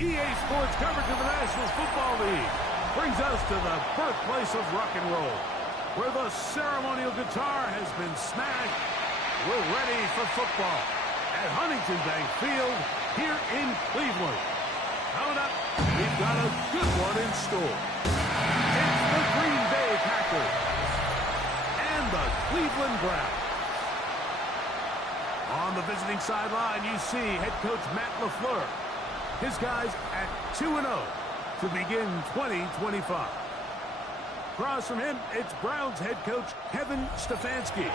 EA Sports coverage of the National Football League brings us to the birthplace of rock and roll, where the ceremonial guitar has been smashed. We're ready for football at Huntington Bank Field here in Cleveland. Coming up, we've got a good one in store. It's the Green Bay Packers and the Cleveland Browns. On the visiting sideline, you see head coach Matt LaFleur. His guys at 2-0 to begin 2025. Across from him, it's Browns head coach Kevin Stefanski.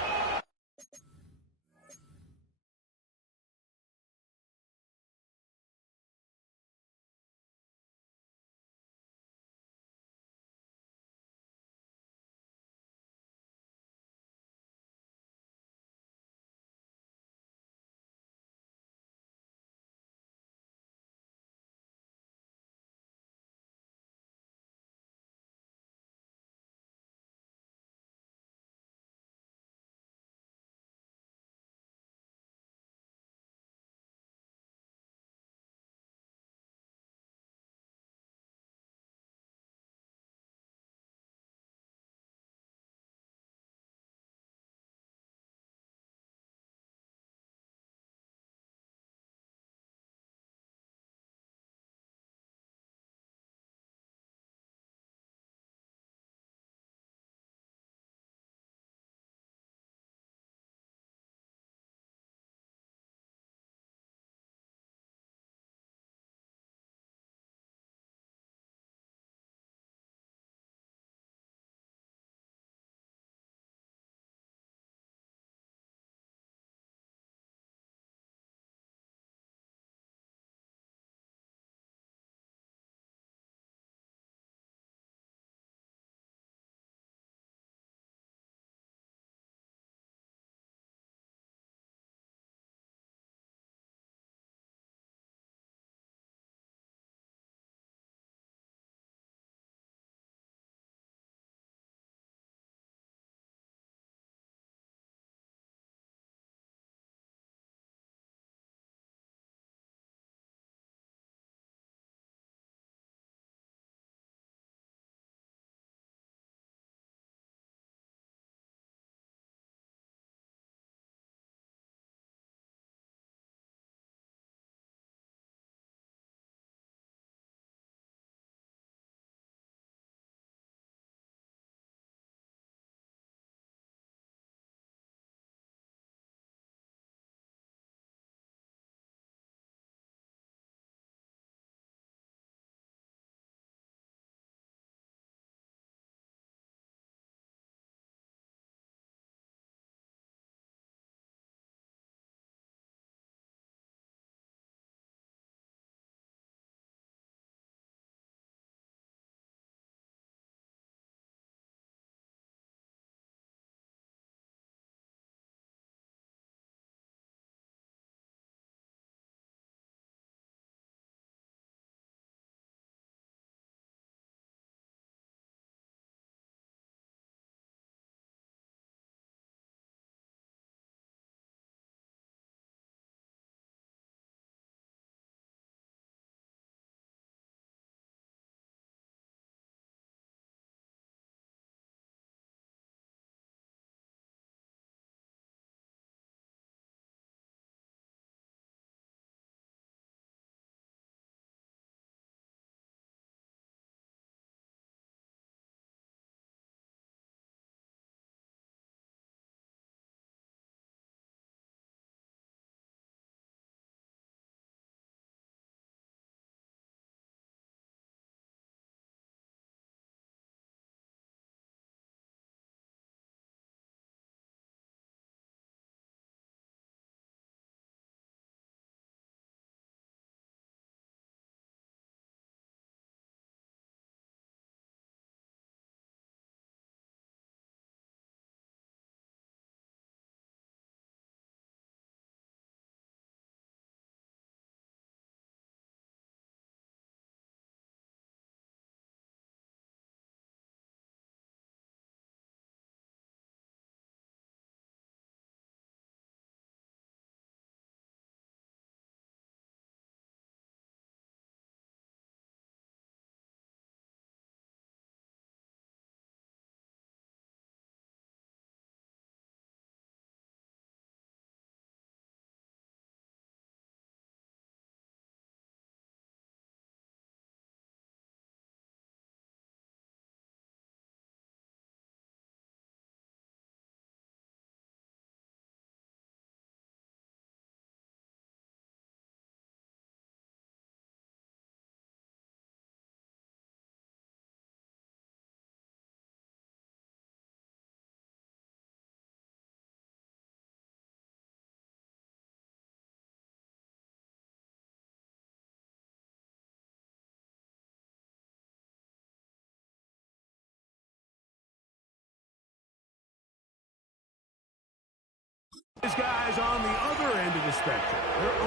These guys on the other end of the spectrum, they're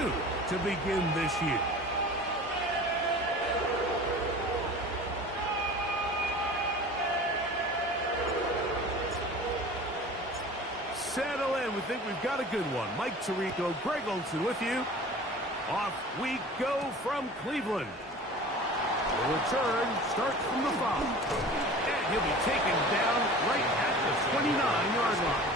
0-2 to begin this year. Settle in. We think we've got a good one. Mike Tirico, Greg Olsen with you. Off we go from Cleveland. The return starts from the foul. And he'll be taken down right at the 29-yard line.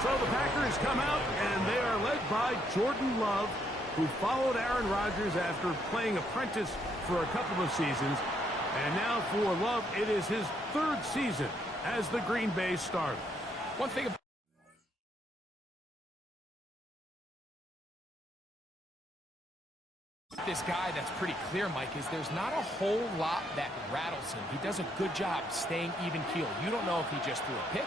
So the Packers come out, and they are led by Jordan Love, who followed Aaron Rodgers after playing apprentice for a couple of seasons. And now for Love, it is his third season as the Green Bay starter. One thing about this guy that's pretty clear, Mike, is there's not a whole lot that rattles him. He does a good job staying even keeled. You don't know if he just threw a pick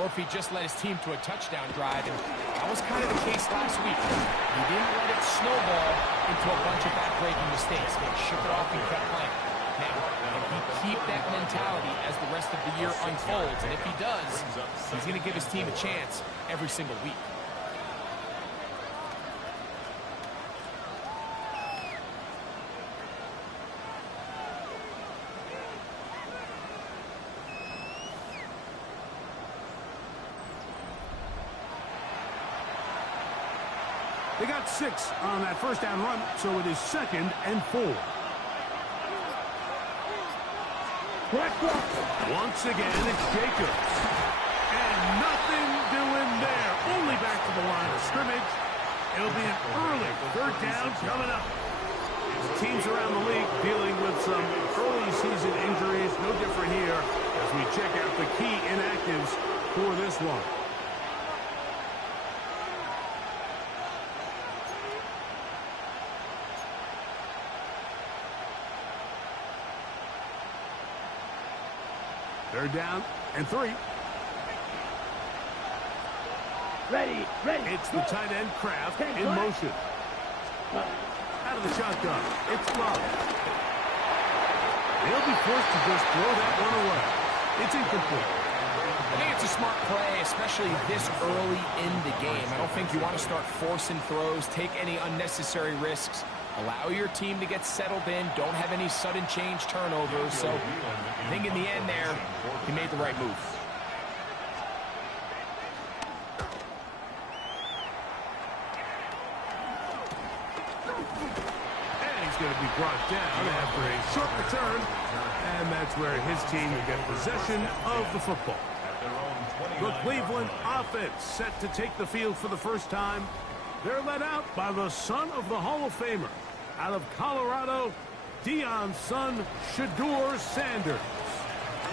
or if he just led his team to a touchdown drive, and that was kind of the case last week. He didn't let it snowball into a bunch of back-breaking mistakes. He shook it off and kept playing. Now, if he keep that mentality as the rest of the year unfolds, and if he does, he's going to give his team a chance every single week. They got 6 on that first down run, so it is 2nd and 4. Once again, it's Jacobs. And nothing doing there. Only back to the line of scrimmage. It'll be an early 3rd down coming up. Teams around the league dealing with some early season injuries. No different here as we check out the key inactives for this one. Third down and 3. Ready. It's the tight end, Kraft, in motion. Out of the shotgun, it's Love. They'll be forced to just throw that one away. It's incomplete. I think it's a smart play, especially this early in the game. I don't think you want to start forcing throws, take any unnecessary risks. Allow your team to get settled in. Don't have any sudden change turnovers. So I think in the end there, he made the right move. And he's going to be brought down after a short return. And that's where his team will get possession of the football. The Cleveland offense set to take the field for the first time. They're led out by the son of the Hall of Famer. Out of Colorado, Deion's son, Shedeur Sanders.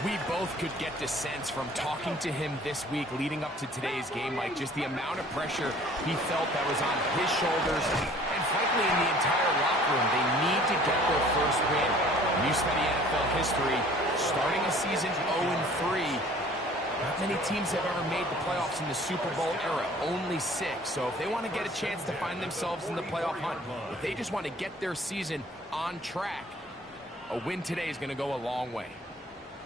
We both could get the sense from talking to him this week leading up to today's game, like just the amount of pressure he felt that was on his shoulders and frankly in the entire locker room. They need to get their first win. When you study NFL history, starting a season 0-3, not many teams have ever made the playoffs in the Super Bowl era, only 6. So if they want to get a chance to find themselves in the playoff hunt, if they just want to get their season on track, a win today is going to go a long way.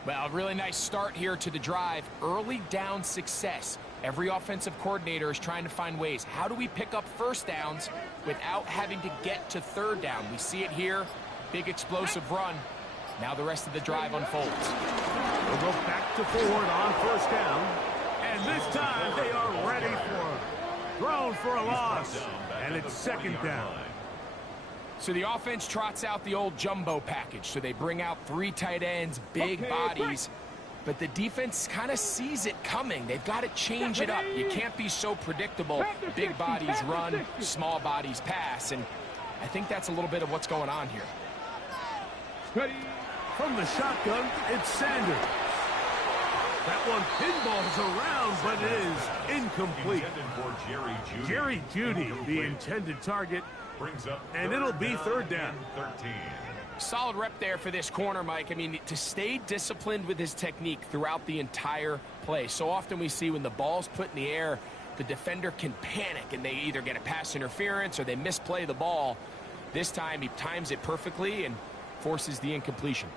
Well, a really nice start here to the drive. Early down success. Every offensive coordinator is trying to find ways. How do we pick up first downs without having to get to third down? We see it here. Big explosive run. Now the rest of the drive unfolds. They'll go back to forward on first down. And this time they are ready for it. Thrown for a loss. And it's 2nd down. So the offense trots out the old jumbo package. So they bring out 3 tight ends, big bodies. But the defense kind of sees it coming. They've got to change it up. You can't be so predictable. Big bodies run, small bodies pass. And I think that's a little bit of what's going on here. Ready. From the shotgun, it's Sanders. That one pinballs around, but it is incomplete. Jerry Jeudy, the intended target, and it'll be 3rd down. Solid rep there for this corner, Mike. I mean, to stay disciplined with his technique throughout the entire play. So often we see when the ball's put in the air, the defender can panic, and they either get a pass interference or they misplay the ball. This time he times it perfectly and forces the incompletion.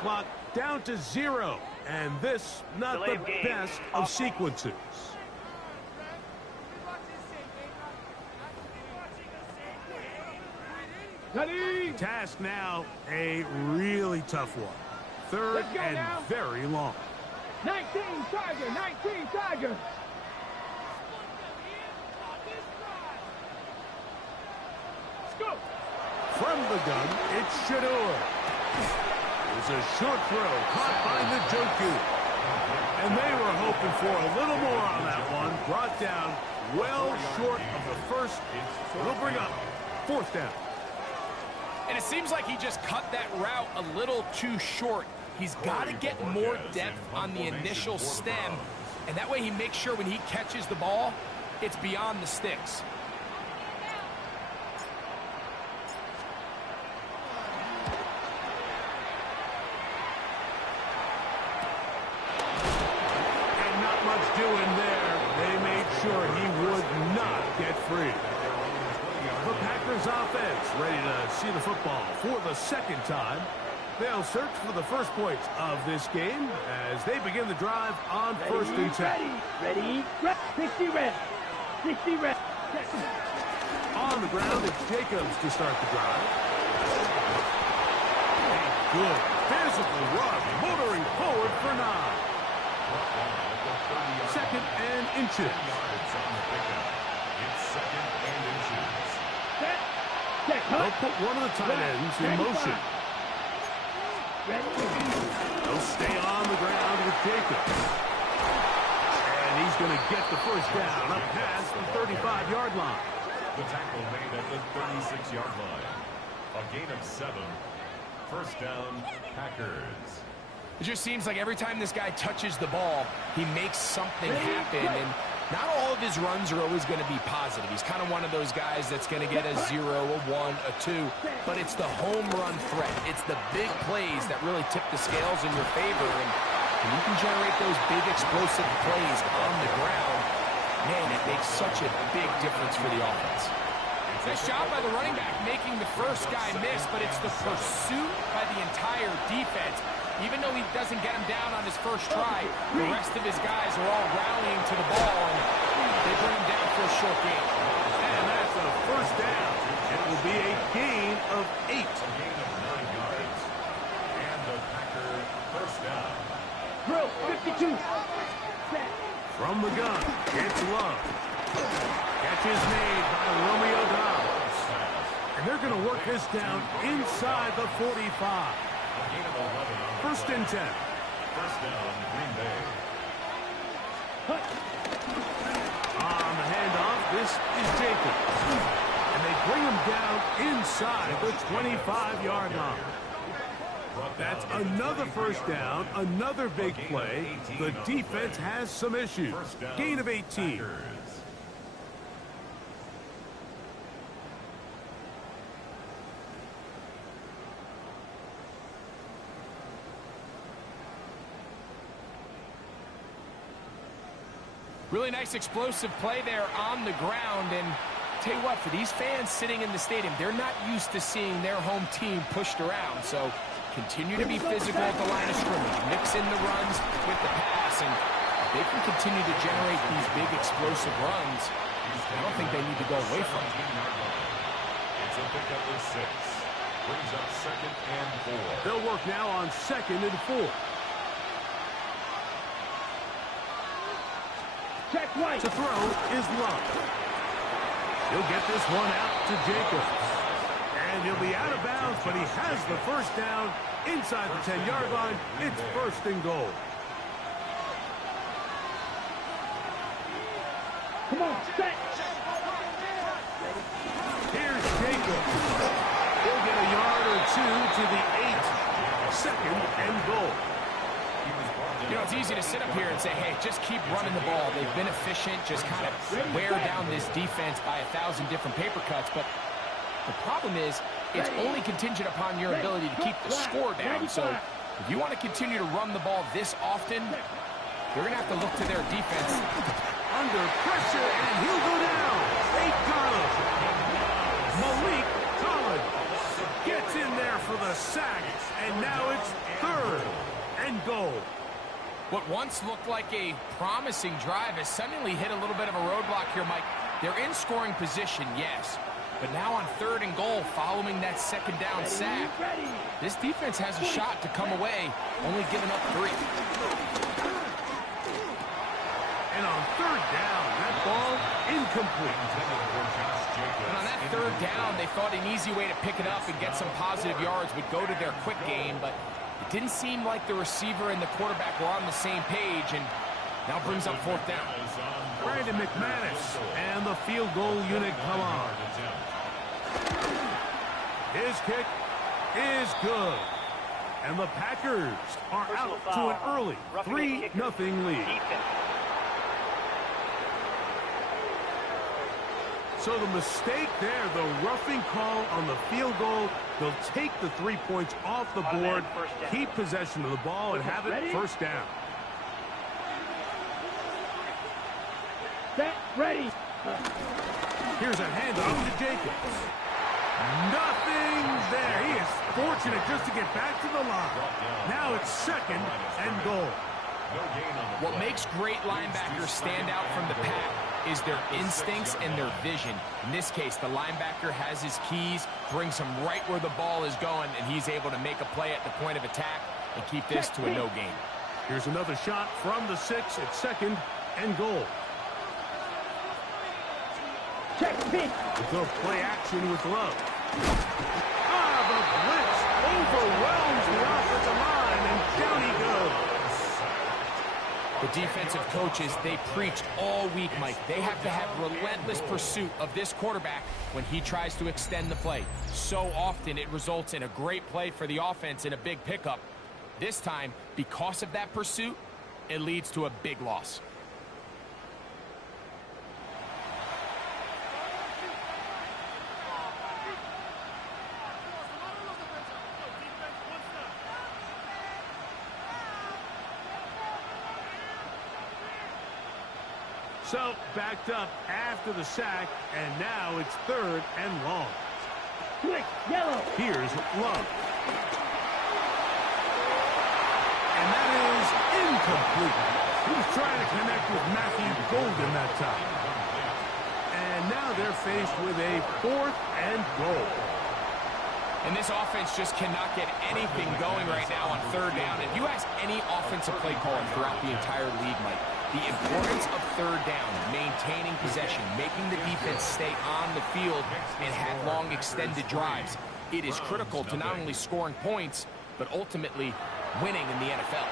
clock down to 0. And this, not the best of sequences. Task now, a really tough one. Third and now. very long. 19 Tiger, 19 Tiger. Scoop. From the gun, it's Shedeur. It's a short throw caught by Njoku. And they were hoping for a little more on that one. Brought down well short of the first. It'll bring up 4th down. And it seems like he just cut that route a little too short. He's got to get more depth on the initial stem, and that way he makes sure when he catches the ball, it's beyond the sticks. And not much doing there. They made sure he would not get free. The Packers offense ready to see the football for the 2nd time. They'll search for the first points of this game as they begin the drive on 1st and 10. Ready. 60 red. 60 red. On the ground, it's Jacobs to start the drive. A good physical run, motoring forward for 9. 2nd and inches. They'll put one of the tight ends in motion. They'll stay on the ground with Jacobs. And he's going to get the first down up past the 35-yard line. The tackle made at the 36-yard line. A gain of 7. First down, Packers. It just seems like every time this guy touches the ball, he makes something happen. And not all of his runs are always going to be positive. He's kind of one of those guys that's going to get a 0, a 1, a 2. But it's the home run threat. It's the big plays that really tip the scales in your favor. And when you can generate those big explosive plays on the ground, man, it makes such a big difference for the offense. Nice job by the running back making the first guy miss, but it's the pursuit by the entire defense. Even though he doesn't get him down on his first try, the rest of his guys are all rallying to the ball, and they bring him down for a short gain. And that's a first down. It will be a gain of 8. A gain of 9 yards. And the Packer first down. Drill, 52. Set. From the gun, it's Love. Catch is made by Romeo Dobbs. And they're going to work this down inside the 45. A gain of 11. 1st and 10. First down, Green Bay. On the handoff, this is Jacobs. And they bring him down inside the 25-yard line. That's another first down, another big play. The defense has some issues. Gain of 18. Really nice explosive play there on the ground. And tell you what, for these fans sitting in the stadium, they're not used to seeing their home team pushed around. So continue to be physical at the line of scrimmage. Mix in the runs with the pass. And they can continue to generate these big explosive runs. I don't think they need to go away from it. It's a pickup of 6. Brings up 2nd and 4. They'll work now on 2nd and 4. Check right. To throw is Love. He'll get this one out to Jacobs. And he'll be out of bounds, but he has the first down inside the 10-yard line. It's 1st and goal. Come on, set. Here's Jacobs. He'll get a yard or 2 to the 8. 2nd and goal. You know, it's easy to sit up here and say, hey, just keep running the ball. They've been efficient, just kind of wear down this defense by 1,000 different paper cuts. But the problem is, it's only contingent upon your ability to keep the score down. So if you want to continue to run the ball this often, you're going to have to look to their defense. Under pressure, and he'll go down. 8 Collins. Malik Collins. Gets in there for the sack, and now it's 3rd and goal. What once looked like a promising drive has suddenly hit a little bit of a roadblock here, Mike. They're in scoring position, yes. But now on 3rd and goal, following that 2nd down sack, this defense has a shot to come away, only giving up 3. And on 3rd down, that ball incomplete. And on that 3rd down, they thought an easy way to pick it up and get some positive yards would go to their quick game, but it didn't seem like the receiver and the quarterback were on the same page, and now brings up 4th down. Brandon McManus and the field goal unit come on. His kick is good. And the Packers are out to an early 3-0 lead. So the mistake there, the roughing call on the field goal, they'll take the 3 points off the board, keep possession of the ball, and have it 1st down. Set, ready. Here's a handoff to Jacobs. Nothing there. He is fortunate just to get back to the line. Now it's 2nd and goal. What makes great linebackers stand out from the pack is their instincts and their vision. In this case, the linebacker has his keys, brings him right where the ball is going, and he's able to make a play at the point of attack and keep this to a no gain. Here's another shot from the 6 at 2nd and goal. Check pitch. We'll go play action with Love. The blitz overwhelms the offensive line, and down he goes. The defensive coaches, they preached all week, Mike. They have to have relentless pursuit of this quarterback when he tries to extend the play. So often it results in a great play for the offense and a big pickup. This time, because of that pursuit, it leads to a big loss. So, backed up after the sack, and now it's 3rd and long. Quick, yellow. Here's Love. And that is incomplete. He was trying to connect with Matthew Golden that time. And now they're faced with a 4th and goal. And this offense just cannot get anything going right now on 3rd down. If you ask any offensive play caller throughout the entire league, Mike, the importance of 3rd down, maintaining possession, making the defense stay on the field and have long extended drives, it is critical to not only scoring points, but ultimately winning in the NFL.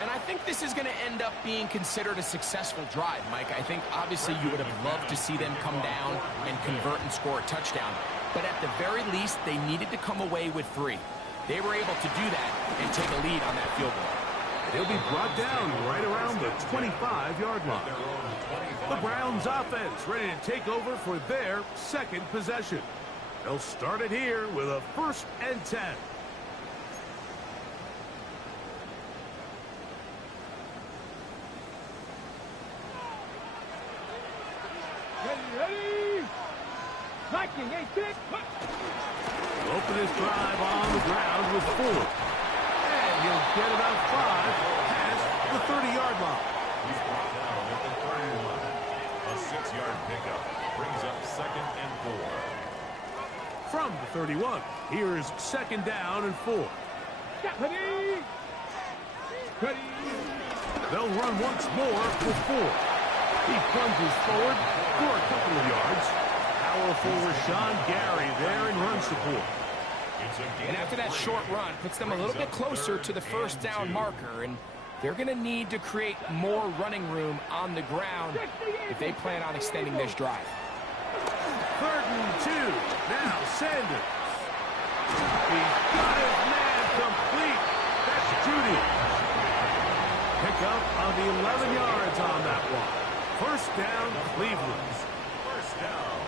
And I think this is going to end up being considered a successful drive, Mike. I think obviously you would have loved to see them come down and convert and score a touchdown. But at the very least, they needed to come away with 3. They were able to do that and take a lead on that field goal. They'll be brought down right around the 25-yard line. The Browns offense ready to take over for their 2nd possession. They'll start it here with a 1st and 10. Ready. Viking, 8-6. Open his drive on the ground with 4. And he'll get about 5 past the 30-yard line. He's brought down at the 31. A 6-yard pickup brings up 2nd and 4. From the 31, here's 2nd down and 4. Ready. Ready. They'll run once more with 4. He plunges forward for a couple of yards. Powerful Rashawn Gary there in run support. And after that short run, puts them a little bit closer to the 1st down marker, and they're going to need to create more running room on the ground if they plan on extending this drive. 3rd and 2. Now Sanders. He's got his man complete. That's Judy. Pick up of 11 yards on that one. 1st down, Cleveland. 1st down.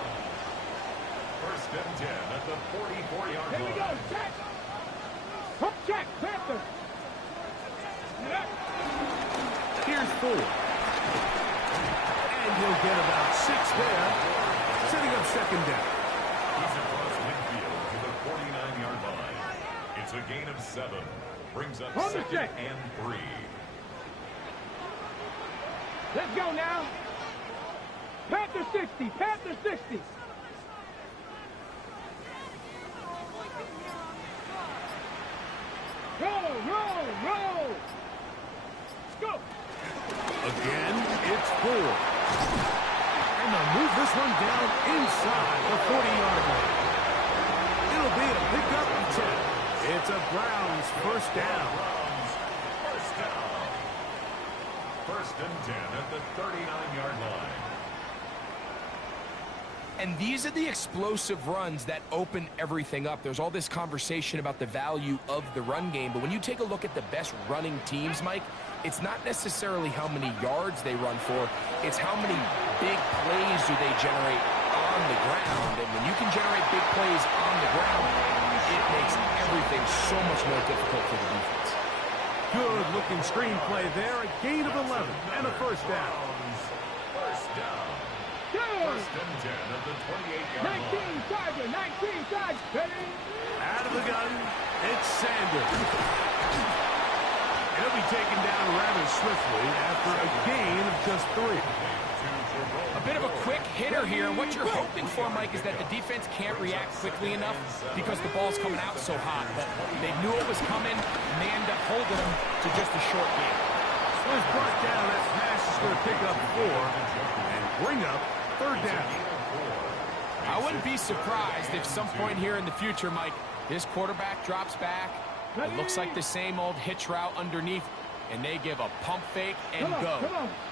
1st and 10 at the 44-yard line. Here we go. Check. Hook check. Panther. Here's 4. And he'll get about 6 there. Setting up 2nd down. He's across midfield to the A gain of 7 brings up Hold the 2nd check. and 3. Let's go now. Panther 60. Panther 60. Roll. Let's go. Again, it's 4. And they'll move this one down inside the 40-yard line. It'll be a pickup of 10. It's a Browns first down. First down. 1st and 10 at the 39-yard line. And these are the explosive runs that open everything up. There's all this conversation about the value of the run game, but when you take a look at the best running teams, Mike, it's not necessarily how many yards they run for, it's how many big plays do they generate on the ground. And when you can generate big plays on the ground, it makes everything so much more difficult for the defense. Good-looking screenplay there. A gain of 11 and a first down. First down. Good. 1st and 10 at the 28-yard 19 line. Tiger. 19 Tiger. Ready? Out of the gun, it's Sanders. He'll be taken down rather swiftly after a gain of just 3. A bit of a quick hitter here. What you're hoping for, Mike, is that the defense can't react quickly enough because the ball's coming out so hot. But they knew it was coming, and they end up holding them to just a short game. Was brought down. That pass is going to pick up 4 and bring up 3rd down. I wouldn't be surprised if some point here in the future, Mike, this quarterback drops back. It looks like the same old hitch route underneath, and they give a pump fake and go.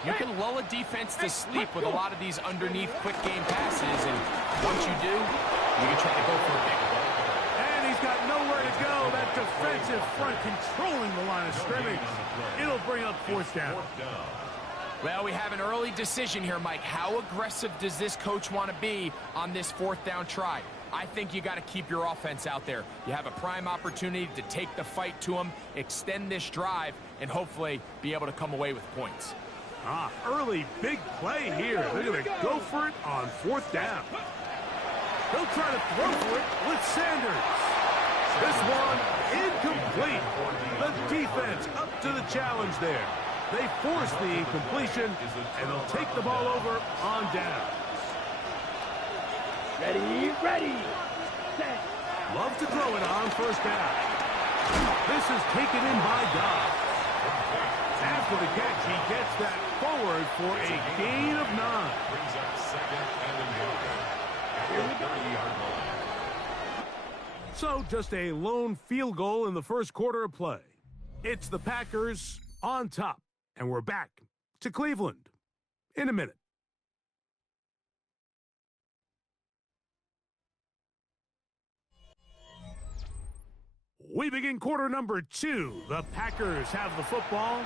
You can lull a defense to sleep with a lot of these underneath quick game passes, and once you do, you can try to go for a big one. And he's got nowhere to go. That defensive front controlling the line of scrimmage. It'll bring up 4th down. Well, we have an early decision here, Mike. How aggressive does this coach want to be on this 4th down try? I think you got to keep your offense out there. You have a prime opportunity to take the fight to them, extend this drive, and hopefully be able to come away with points. Early big play here. They're going to go for it on 4th down. They'll try to throw for it with Sanders. This one incomplete. The defense up to the challenge there. They force the incompletion, and they'll take the ball over on down. Ready. Set. Love to throw it on 1st down. This is taken in by Dobbs. After the catch, he gets that forward for a gain of 9. Brings up 2nd and 11 at the 30-yard line. So just a lone field goal in the first quarter of play. It's the Packers on top, and we're back to Cleveland in a minute. We begin quarter number 2. The Packers have the football.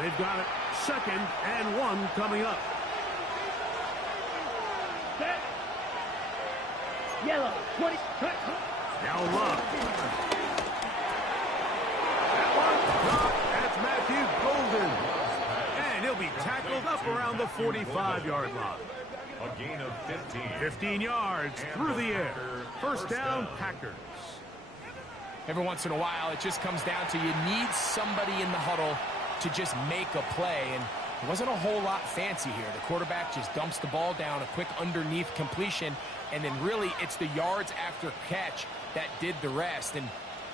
They've got it 2nd and 1 coming up. Set. Yellow. 20. Now Love. That one dropped. That's Matthew Golden. And he'll be tackled up around the 45-yard line. A gain of 15. 15 yards through the air. First down, Packers. Every once in a while, it just comes down to you need somebody in the huddle to just make a play, and it wasn't a whole lot fancy here. The quarterback just dumps the ball down, a quick underneath completion, and then really it's the yards after catch that did the rest, and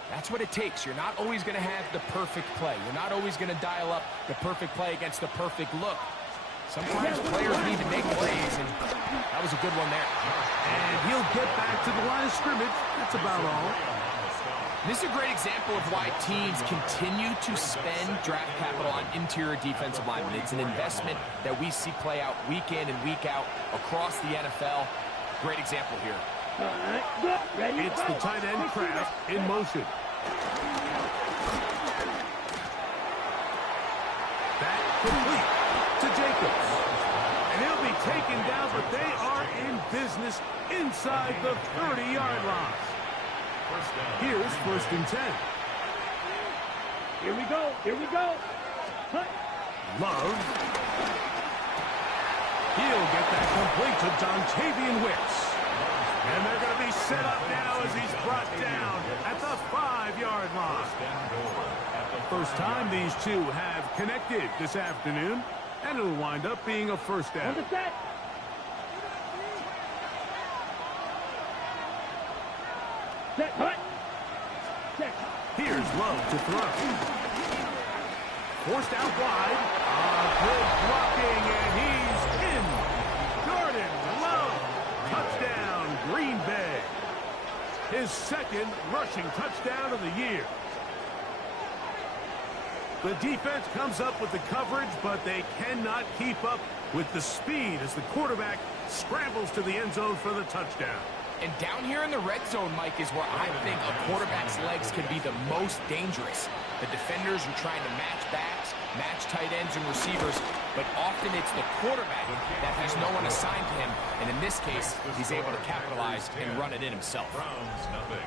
that's what it takes. You're not always going to have the perfect play. You're not always going to dial up the perfect play against the perfect look. Sometimes players need to make plays, and that was a good one there. And he'll get back to the line of scrimmage. That's about all. This is a great example of why teams continue to spend draft capital on interior defensive linemen. It's an investment that we see play out week in and week out across the NFL. Great example here. It's the tight end Kraft in motion. That complete to Jacobs. And he'll be taken down, but they are in business inside the 30-yard line. Here's 1st and 10. Here we go. Hunt. Love. He'll get that complete to Dontavian Wicks. And they're going to be set up now as he's brought down at the 5-yard line. First time these two have connected this afternoon, and it'll wind up being a first down. Set. Set. Hut. Check. Here's Love to throw. Forced out wide. Good blocking, and he's in. Jordan Love. Touchdown, Green Bay. His second rushing touchdown of the year. The defense comes up with the coverage, but they cannot keep up with the speed as the quarterback scrambles to the end zone for the touchdown. And down here in the red zone, Mike, is where I think a quarterback's legs can be the most dangerous. The defenders are trying to match backs, match tight ends and receivers, but often it's the quarterback that has no one assigned to him, and in this case, he's able to capitalize and run it in himself. Browns nothing.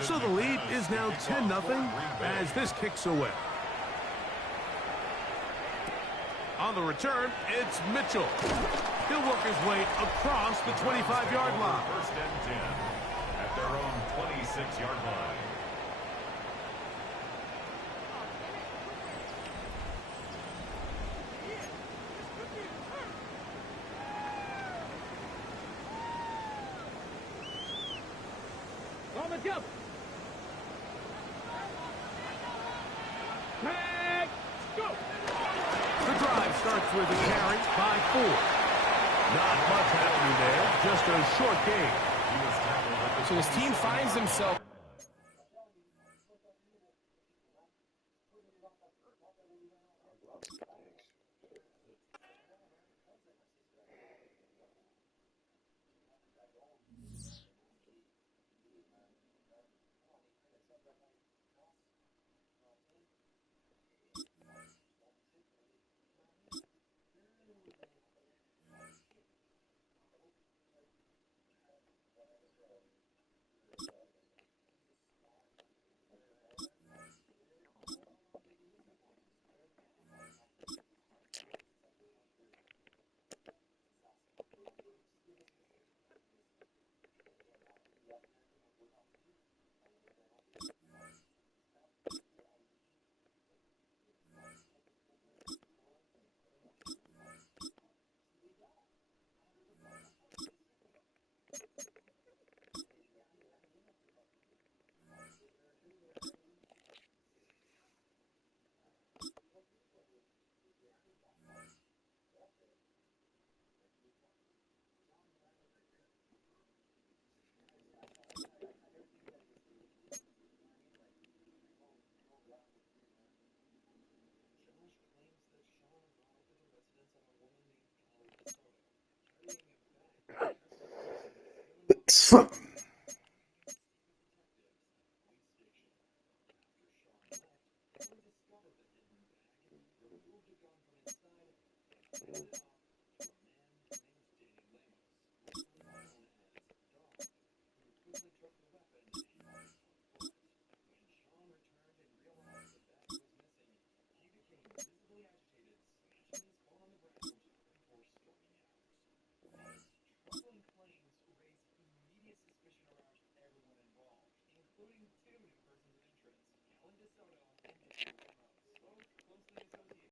So the lead is now 10-0 as this kicks away. On the return, it's Mitchell. He'll work his way across the 25-yard line. First and 10 at their own 26-yard line. On the jump. Tag. Go. The drive starts with a carry by 4. Not much happening there, just a short game. So his team finds himself.